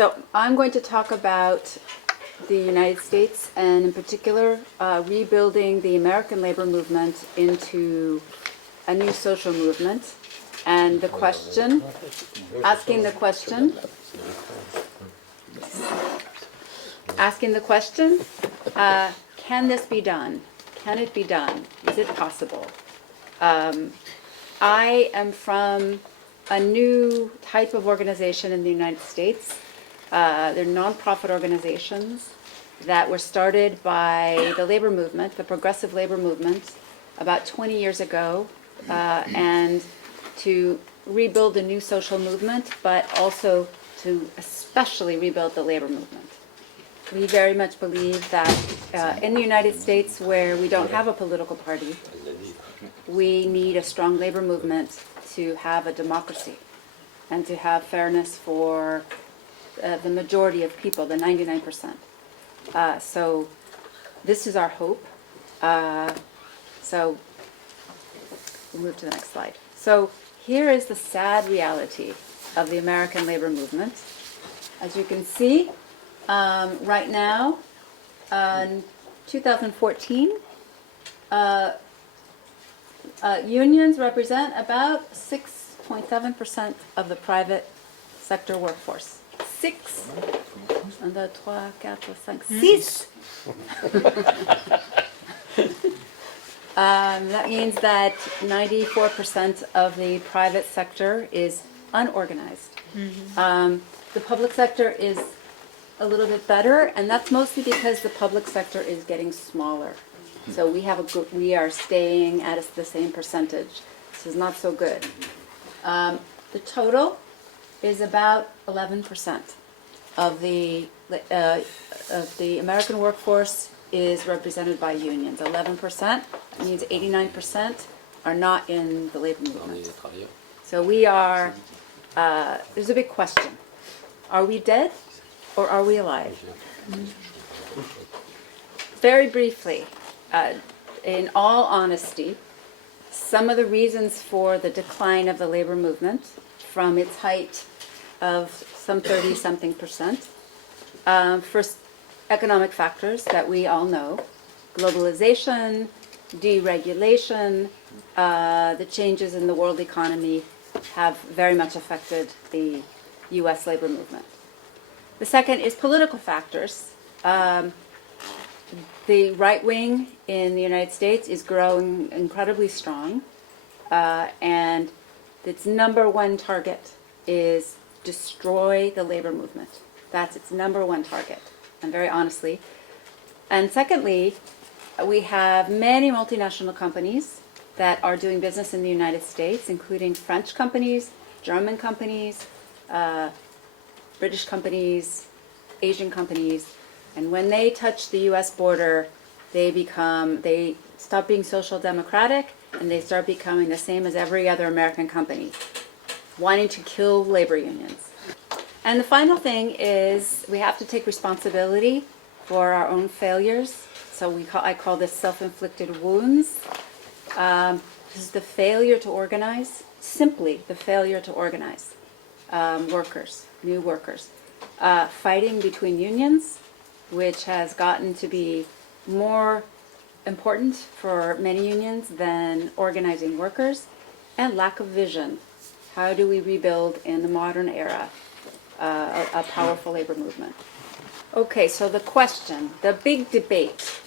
So I'm going to talk about the United States and in particular rebuilding the American labor movement into a new social movement. And the question, asking the question, can this be done? Can it be done? Is it possible? I am from a new type of organization in the United States. They're nonprofit organizations that were started by the labor movement, the progressive labor movement, about 20 years ago, and to rebuild a new social movement, but also to especially rebuild the labor movement. We very much believe that in the United States, where we don't have a political party, we need a strong labor movement to have a democracy and to have fairness for the majority of people, the 99%. So this is our hope. So we'll move to the next slide. So here is the sad reality of the American labor movement. As you can see, right now, in 2014, unions represent about 6.7% of the private sector workforce. 6. 1, 2, 3, 4, 5, 6. That means that 94% of the private sector is unorganized. The public sector is a little bit better, and that's mostly because the public sector is getting smaller. So we are staying at the same percentage. This is not so good. The total is about 11% of the American workforce is represented by unions. 11%. That means 89% are not in the labor movement. So we are. There's a big question: are we dead, or are we alive? Very briefly. In all honesty, some of the reasons for the decline of the labor movement from its height of some 30-something%, first, economic factors that we all know, globalization, deregulation, the changes in the world economy have very much affected the U.S. labor movement. The second is political factors. The right wing in the United States is growing incredibly strong, and its number one target is destroy the labor movement. That's its number one target, and very honestly. And secondly, we have many multinational companies that are doing business in the United States, including French companies, German companies, British companies, Asian companies. And when they touch the U.S. border, they stop being social democratic, and they start becoming the same as every other American company, wanting to kill labor unions. And the final thing is we have to take responsibility for our own failures. So I call this self-inflicted wounds. This is the failure to organize, simply the failure to organize workers, new workers, fighting between unions, which has gotten to be more important for many unions than organizing workers, and lack of vision. How do we rebuild in the modern era a powerful labor movement? Okay, so the question, the big debate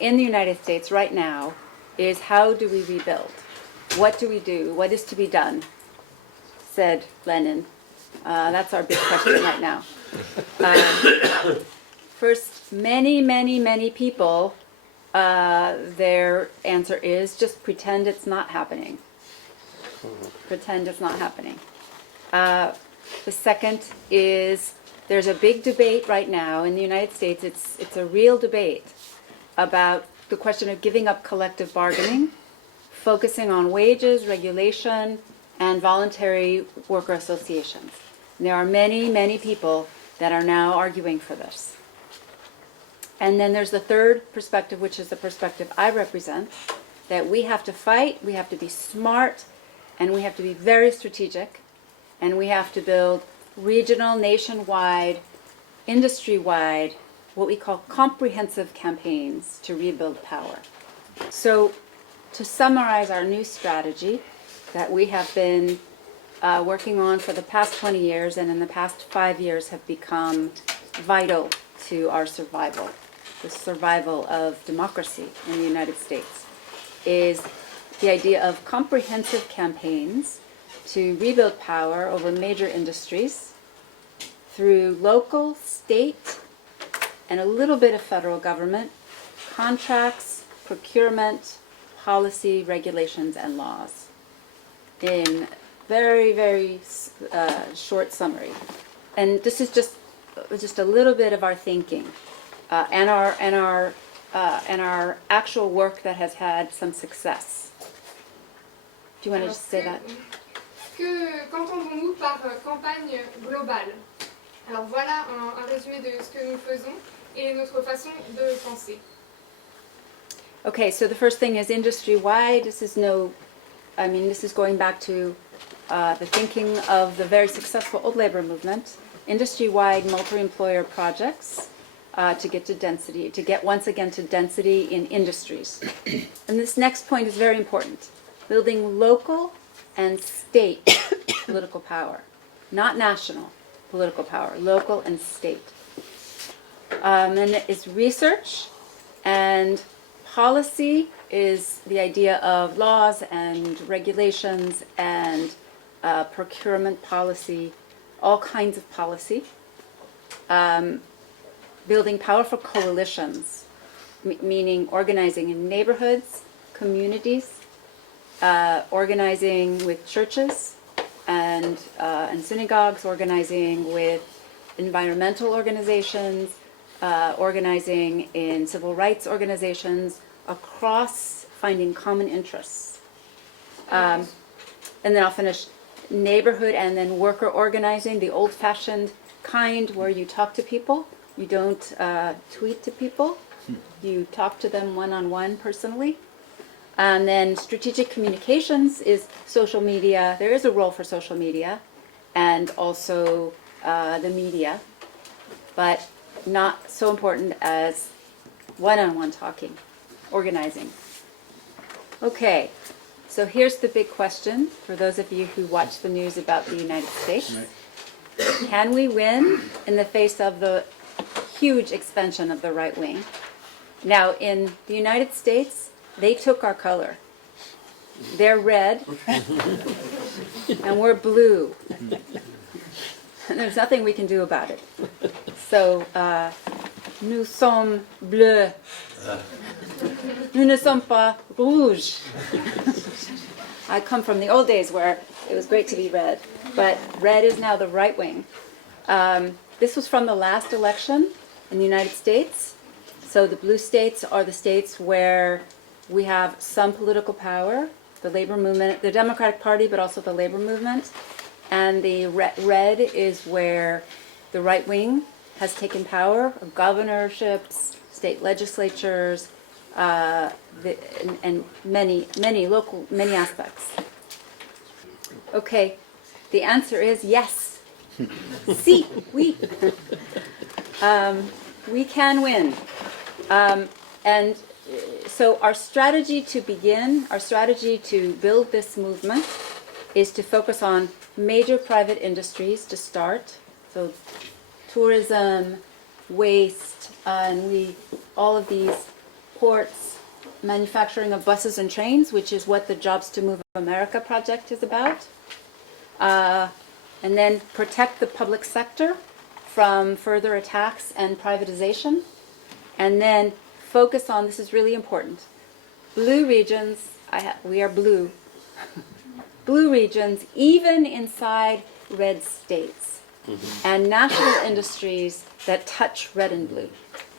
in the United States right now is how do we rebuild? What do we do? What is to be done? Said Lenin. That's our big question right now. First, many people, their answer is just pretend it's not happening. Pretend it's not happening. The second is there's a big debate right now in the United States. It's a real debate about the question of giving up collective bargaining, focusing on wages, regulation, and voluntary worker associations. And there are many people that are now arguing for this. And then there's the third perspective, which is the perspective I represent, that we have to fight, we have to be smart, and we have to be very strategic, and we have to build regional, nationwide, industry-wide, what we call comprehensive campaigns to rebuild power. So to summarize our new strategy that we have been working on for the past 20 years and in the past 5 years have become vital to our survival, the survival of democracy in the United States, is the idea of comprehensive campaigns to rebuild power over major industries through local, state, and a little bit of federal government, contracts, procurement, policy, regulations, and laws. In very, very short summary. And this is just a little bit of our thinking and our actual work that has had some success. Do you want to just say that? Qu'entendons-nous par campagne globale? Alors voilà un résumé de ce que nous faisons et notre façon de penser. Okay, so the first thing is industry-wide. This is going back to the thinking of the very successful old labor movement. Industry-wide multi-employer projects to get to density, to get once again to density in industries. And this next point is very important. Building local and state political power, not national political power, local and state. And it's research, and policy is the idea of laws and regulations and procurement policy, all kinds of policy. Building powerful coalitions, meaning organizing in neighborhoods, communities, organizing with churches and synagogues, organizing with environmental organizations, organizing in civil rights organizations across, finding common interests. And then I'll finish neighborhood and then worker organizing, the old-fashioned kind where you talk to people. You don't tweet to people. You talk to them one-on-one personally. And then strategic communications is social media. There is a role for social media and also the media, but not so important as one-on-one talking, organizing. Okay, so here's the big question for those of you who watch the news about the United States. Can we win in the face of the huge expansion of the right wing? Now, in the United States, they took our color. They're red, and we're blue. And there's nothing we can do about it. So, nous sommes bleus. Nous ne sommes pas rouges. I come from the old days where it was great to be red, but red is now the right wing. This was from the last election in the United States. So the blue states are the states where we have some political power, the labor movement, the Democratic Party, but also the labor movement. And the red is where the right wing has taken power, governorships, state legislatures, and many aspects. Okay, the answer is yes. Si, oui. We can win. And so our strategy to build this movement is to focus on major private industries to start. So tourism, waste, and all of these ports, manufacturing of buses and trains, which is what the Jobs to Move America project is about. And then protect the public sector from further attacks and privatization. And then focus on, this is really important, blue regions, we are blue, blue regions even inside red states, and national industries that touch red and blue.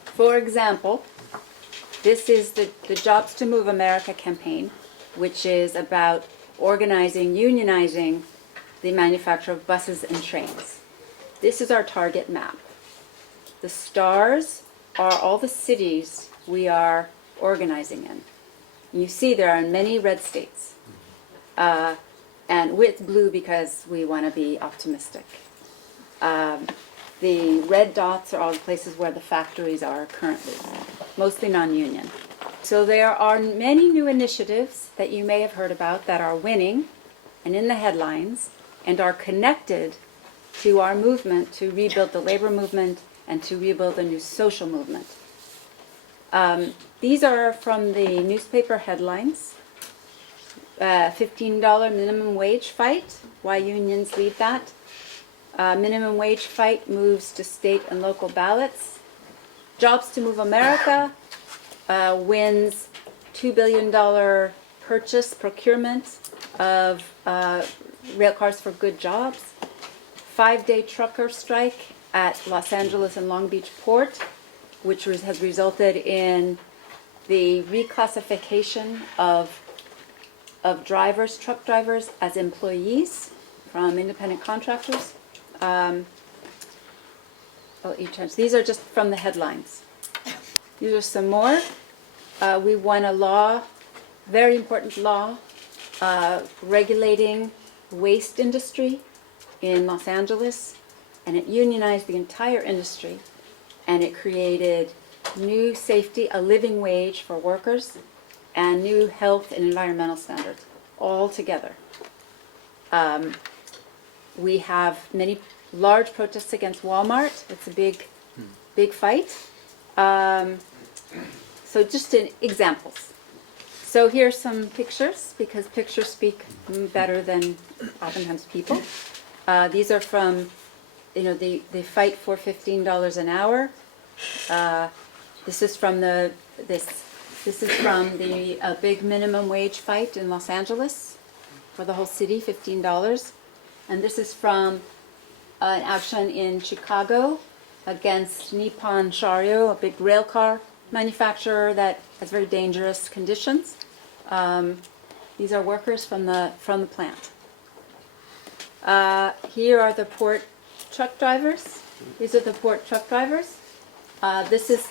For example, this is the Jobs to Move America campaign, which is about organizing, unionizing the manufacture of buses and trains. This is our target map. The stars are all the cities we are organizing in. You see there are many red states, and with blue because we want to be optimistic. The red dots are all the places where the factories are currently, mostly non-union. So there are many new initiatives that you may have heard about that are winning and in the headlines and are connected to our movement to rebuild the labor movement and to rebuild a new social movement. These are from the newspaper headlines. $15 minimum wage fight, why unions lead that. Minimum wage fight moves to state and local ballots. Jobs to Move America wins $2 billion procurement of rail cars for good jobs. 5-day trucker strike at Los Angeles and Long Beach Port, which has resulted in the reclassification of drivers, truck drivers, as employees from independent contractors. These are just from the headlines. These are some more. We won a law, very important law, regulating waste industry in Los Angeles, and it unionized the entire industry, and it created new safety, a living wage for workers, and new health and environmental standards, all together. We have many large protests against Walmart. It's a big fight. So just examples. So here's some pictures, because pictures speak better than oftentimes people. These are from, the fight for $15 an hour. This is from the big minimum wage fight in Los Angeles for the whole city, $15. And this is from an action in Chicago against Nippon Sharyo, a big rail car manufacturer that has very dangerous conditions. These are workers from the plant. Here are the port truck drivers. These are the port truck drivers. This is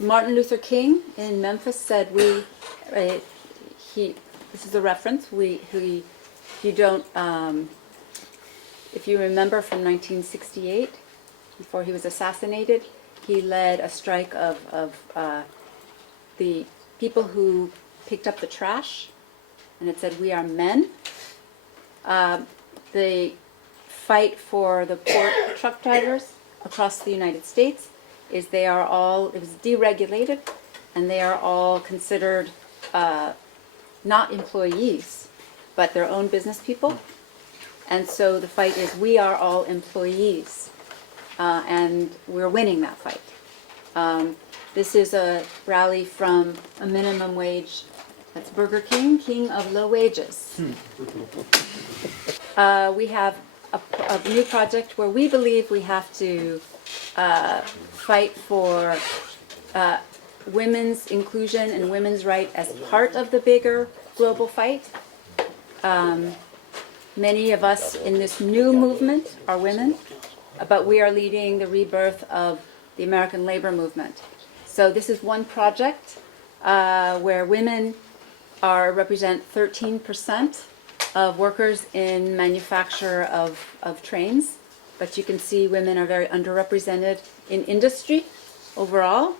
Martin Luther King in Memphis said this is a reference, if you remember from 1968, before he was assassinated, he led a strike of the people who picked up the trash, and it said, "We are men." The fight for the port truck drivers across the United States is it was deregulated, and they are all considered not employees, but their own business people. And so the fight is, we are all employees, and we're winning that fight. This is a rally from a minimum wage, that's Burger King, king of low wages. We have a new project where we believe we have to fight for women's inclusion and women's right as part of the bigger global fight. Many of us in this new movement are women, but we are leading the rebirth of the American labor movement. So this is one project where women represent 13% of workers in manufacture of trains, but you can see women are very underrepresented in industry overall.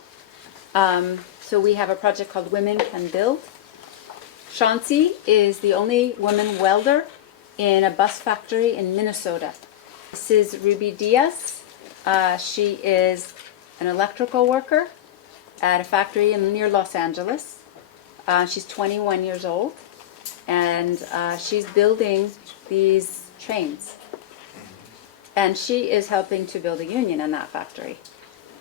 So we have a project called Women Can Build. Shanti is the only woman welder in a bus factory in Minnesota. This is Ruby Diaz. She is an electrical worker at a factory near Los Angeles. She's 21 years old, and she's building these trains. And she is helping to build a union in that factory.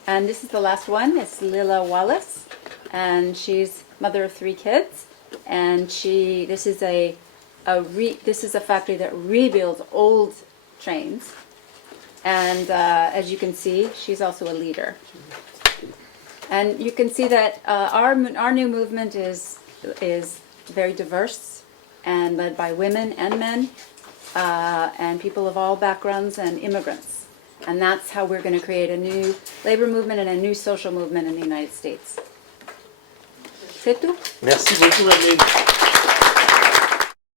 And this is the last one. It's Lila Wallace, and she's mother of 3 kids. And this is a factory that rebuilds old trains. And as you can see, she's also a leader. And you can see that our new movement is very diverse and led by women and men and people of all backgrounds and immigrants. And that's how we're going to create a new labor movement and a new social movement in the United States. C'est tout. Merci beaucoup, Madeline.